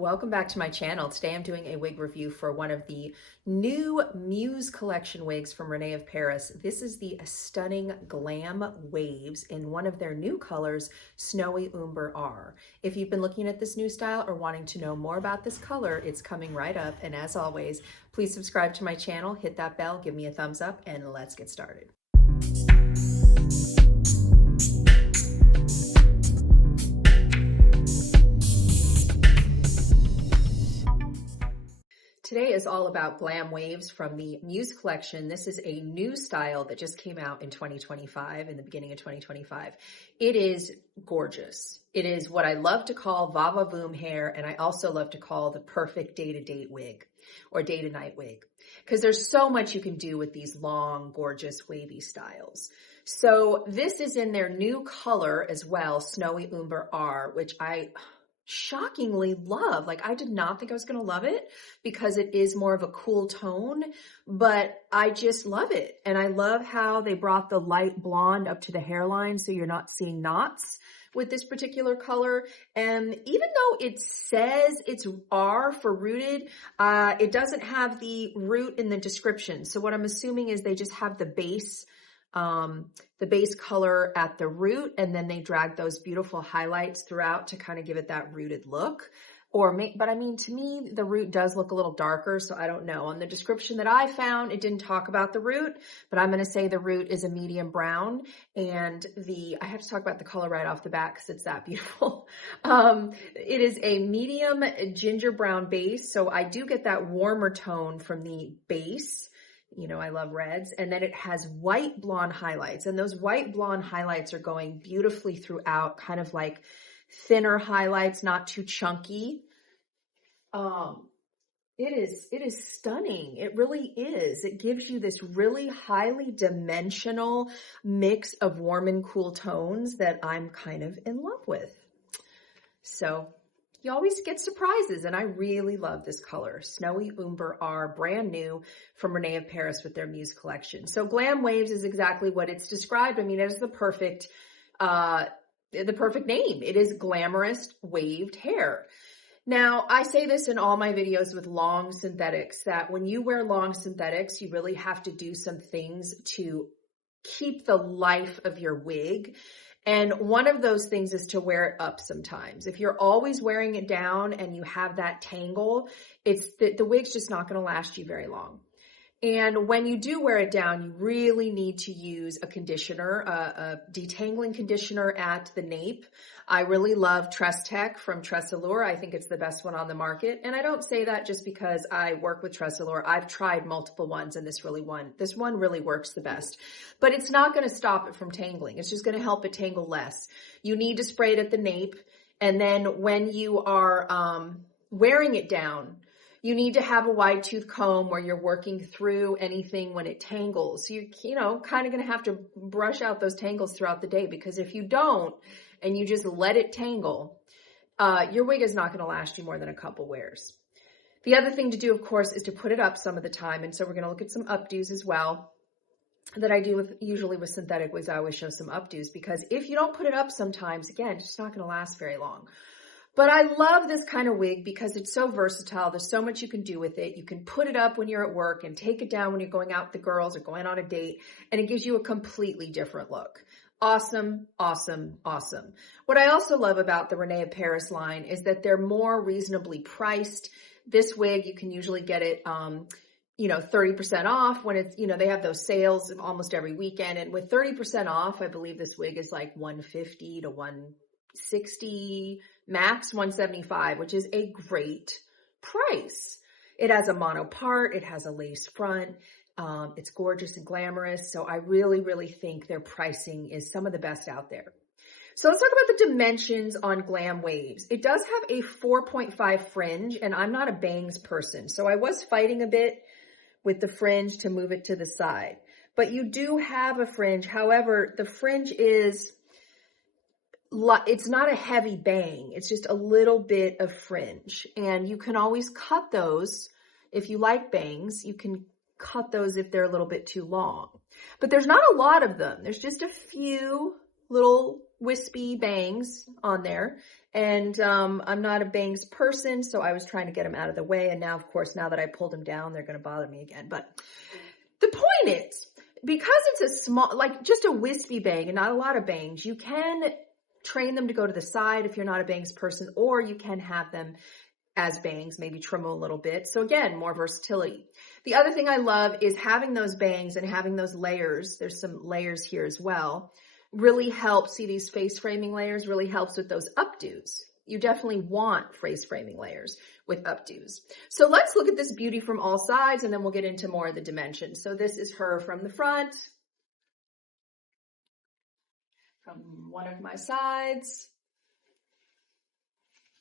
Welcome back to my channel. Today I'm doing a wig review for one of the new Muse collection wigs from Rene of Paris. This is the stunning Glam Waves in one of their new colors, Snowy Umber R. If you've been looking at this new style or wanting to know more about this color, it's coming right up. And as always, please subscribe to my channel, hit that bell, give me a thumbs up, and let's get started. Today is all about Glam Waves from the Muse collection. This is a new style that just came out in 2025, in the beginning of 2025. It is gorgeous. It is what I love to call va-va-voom hair, and I also love to call the perfect day-to-date wig or day-to-night wig, because there's so much you can do with these long, gorgeous, wavy styles. So this is in their new color as well, Snowy Umber R, which I shockingly love. Like, I did not think I was going to love it because it is more of a cool tone, but I just love it. And I love how they brought the light blonde up to the hairline so you're not seeing knots with this particular color. And even though it says it's R for rooted, it doesn't have the root in the description. So what I'm assuming is they just have the base color at the root, and then they drag those beautiful highlights throughout to kind of give it that rooted look. But I mean, to me, the root does look a little darker, so I don't know. On the description that I found, it didn't talk about the root, but I'm going to say the root is a medium brown, and I have to talk about the color right off the bat because it's that beautiful. It is a medium ginger brown base, so I do get that warmer tone from the base. You know, I love reds. And then it has white blonde highlights. And those white blonde highlights are going beautifully throughout, kind of like thinner highlights, not too chunky. It is stunning. It really is. It gives you this really highly dimensional mix of warm and cool tones that I'm kind of in love with. So you always get surprises, and I really love this color. Snowy Umber R, brand new from Rene of Paris with their Muse collection. So Glam Waves is exactly what it's described. I mean, it is the perfect name. It is glamorous waved hair. Now, I say this in all my videos with long synthetics, that when you wear long synthetics, you really have to do some things to keep the life of your wig. And one of those things is to wear it up sometimes. If you're always wearing it down and you have that tangle, the wig's just not going to last you very long. And when you do wear it down, you really need to use a conditioner, a detangling conditioner at the nape. I really love Tress Tech from Tress Allure. I think it's the best one on the market. And I don't say that just because I work with Tress Allure. I've tried multiple ones, and this one really works the best. But it's not going to stop it from tangling. It's just going to help it tangle less. You need to spray it at the nape. And then when you are wearing it down, you need to have a wide tooth comb where you're working through anything when it tangles. You kind of going to have to brush out those tangles throughout the day, because if you don't and you just let it tangle, your wig is not going to last you more than a couple wears. The other thing to do, of course, is to put it up some of the time. And so we're going to look at some updos as well that I do usually with synthetic wigs. I always show some updos, because if you don't put it up sometimes, again, it's just not going to last very long. But I love this kind of wig because it's so versatile. There's so much you can do with it. You can put it up when you're at work and take it down when you're going out with the girls or going on a date, and it gives you a completely different look. Awesome, awesome, awesome. What I also love about the Rene of Paris line is that they're more reasonably priced. This wig, you can usually get it 30% off when it's, they have those sales almost every weekend. And with 30% off, I believe this wig is like $150 to $160, max $175, which is a great price. It has a mono part. It has a lace front. It's gorgeous and glamorous. So I really, really think their pricing is some of the best out there. So let's talk about the dimensions on Glam Waves. It does have a 4.5 fringe, and I'm not a bangs person, so I was fighting a bit with the fringe to move it to the side. But you do have a fringe. However, the fringe it's not a heavy bang. It's just a little bit of fringe. And you can always cut those. If you like bangs, you can cut those if they're a little bit too long. But there's not a lot of them. There's just a few little wispy bangs on there. And I'm not a bangs person, so I was trying to get them out of the way. And now, of course, now that I pulled them down, they're going to bother me again. But the point is, because it's a small, like just a wispy bang and not a lot of bangs, you can train them to go to the side if you're not a bangs person, or you can have them as bangs, maybe trim them a little bit. So again, more versatility. The other thing I love is having those bangs and having those layers. There's some layers here as well. Really helps, see these face framing layers, really helps with those updos. You definitely want face framing layers with updos. So let's look at this beauty from all sides, and then we'll get into more of the dimensions. So this is her from the front, from one of my sides,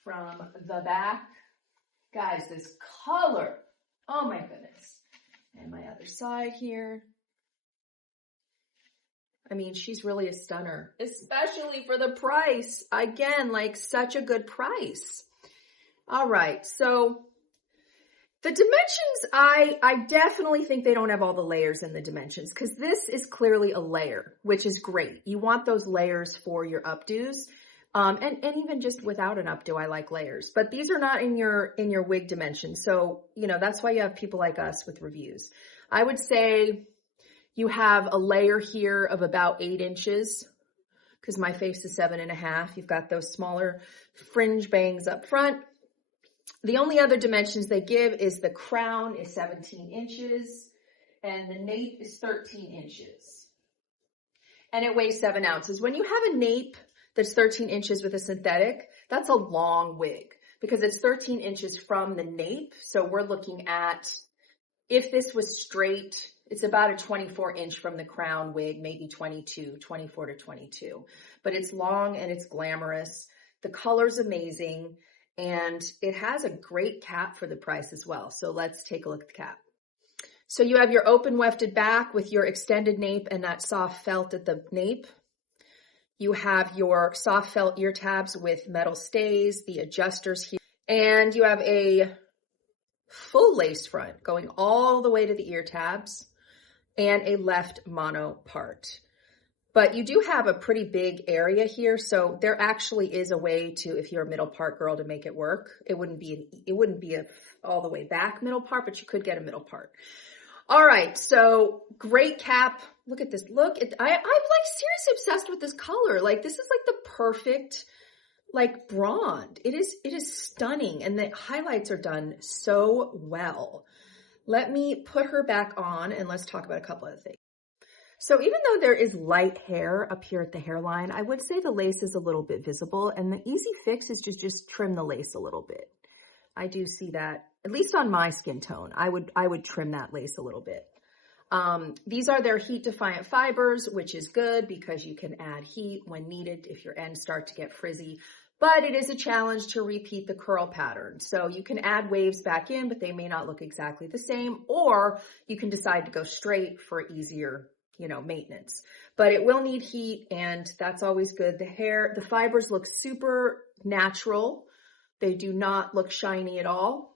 from the back. Guys, this color, oh my goodness. And my other side here. I mean, she's really a stunner, especially for the price. Again, like such a good price. All right, so the dimensions, I definitely think they don't have all the layers in the dimensions, because this is clearly a layer, which is great. You want those layers for your updos. And even just without an updo, I like layers, but these are not in your wig dimension. So, you know, that's why you have people like us with reviews. I would say you have a layer here of about 8 inches, because my face is 7.5. You've got those smaller fringe bangs up front. The only other dimensions they give is the crown is 17 inches and the nape is 13 inches. And it weighs 7 ounces. When you have a nape that's 13 inches with a synthetic, that's a long wig, because it's 13 inches from the nape. So we're looking at, if this was straight, it's about a 24-inch from the crown wig, maybe 24 to 22. But it's long and it's glamorous. The color's amazing, and it has a great cap for the price as well. So let's take a look at the cap. So you have your open wefted back with your extended nape and that soft felt at the nape. You have your soft felt ear tabs with metal stays, the adjusters here, and you have a full lace front going all the way to the ear tabs and a left mono part. But you do have a pretty big area here, so there actually is a way to, if you're a middle part girl, to make it work. It wouldn't be a all the way back middle part, but you could get a middle part. All right, so great cap. Look at this. Look, I'm like seriously obsessed with this color. Like this is like the perfect like blonde. It is stunning, and the highlights are done so well. Let me put her back on and let's talk about a couple other things. So even though there is light hair up here at the hairline, I would say the lace is a little bit visible, and the easy fix is to just trim the lace a little bit. I do see that, at least on my skin tone, I would trim that lace a little bit. These are their heat defiant fibers, which is good because you can add heat when needed if your ends start to get frizzy. But it is a challenge to repeat the curl pattern. So you can add waves back in, but they may not look exactly the same, or you can decide to go straight for easier, you know, maintenance. But it will need heat, and that's always good. The fibers look super natural. They do not look shiny at all.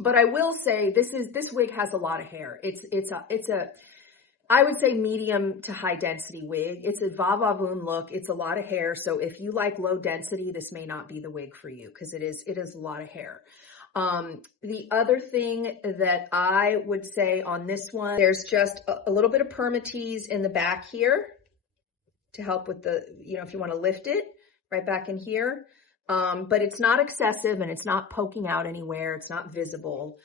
But I will say this wig has a lot of hair. It's a I would say medium to high density wig. It's a va-va-voom look. It's a lot of hair. So if you like low density, this may not be the wig for you, because it is a lot of hair. The other thing that I would say on this one, there's just a little bit of permatease in the back here to help with the, you know, if you want to lift it right back in here. But it's not excessive and it's not poking out anywhere. It's not visible.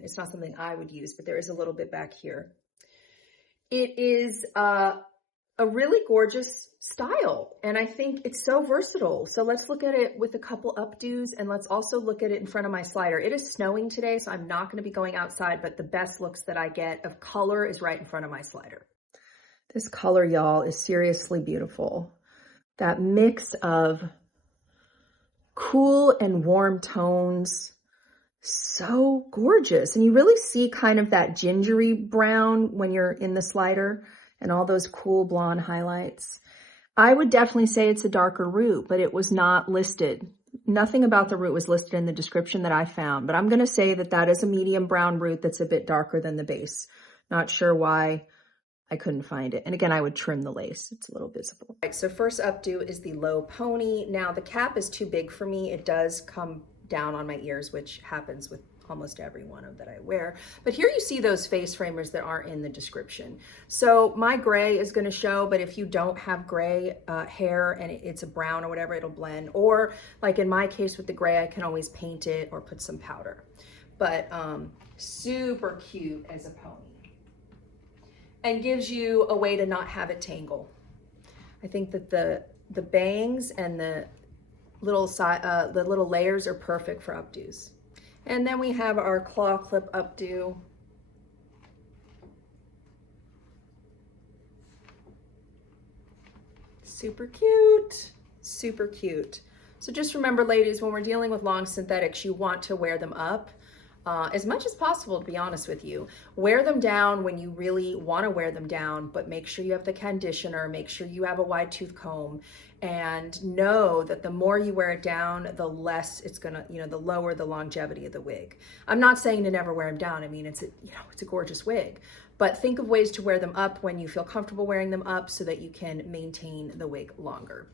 It's not something I would use, but there is a little bit back here. It is a really gorgeous style, and I think it's so versatile. So let's look at it with a couple updos, and let's also look at it in front of my slider. It is snowing today, so I'm not going to be going outside, but the best looks that I get of color is right in front of my slider. This color, y'all, is seriously beautiful. That mix of cool and warm tones, so gorgeous. And you really see kind of that gingery brown when you're in the slider and all those cool blonde highlights. I would definitely say it's a darker root, but it was not listed. Nothing about the root was listed in the description that I found, but I'm going to say that that is a medium brown root that's a bit darker than the base. Not sure why I couldn't find it. And again, I would trim the lace. It's a little visible. All right, so first updo is the low pony. Now the cap is too big for me. It does come down on my ears, which happens with almost every one of that I wear. But here you see those face framers that aren't in the description. So my gray is gonna show, but if you don't have gray hair and it's a brown or whatever, it'll blend. Or like in my case with the gray, I can always paint it or put some powder. But super cute as a pony. And gives you a way to not have it tangle. I think that the bangs and the little layers are perfect for updos. And then we have our claw clip updo. Super cute, super cute. So just remember, ladies, when we're dealing with long synthetics, you want to wear them up. As much as possible, to be honest with you. Wear them down when you really want to wear them down, but make sure you have the conditioner, make sure you have a wide tooth comb, and know that the more you wear it down, the less it's gonna, the lower the longevity of the wig. I'm not saying to never wear them down. I mean, it's a gorgeous wig, but think of ways to wear them up when you feel comfortable wearing them up so that you can maintain the wig longer.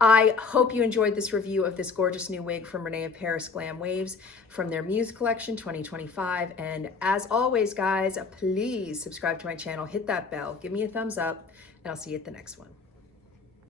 I hope you enjoyed this review of this gorgeous new wig from Rene of Paris Glam Waves from their Muse collection 2025. And as always, guys, please subscribe to my channel, hit that bell, give me a thumbs up, and I'll see you at the next one.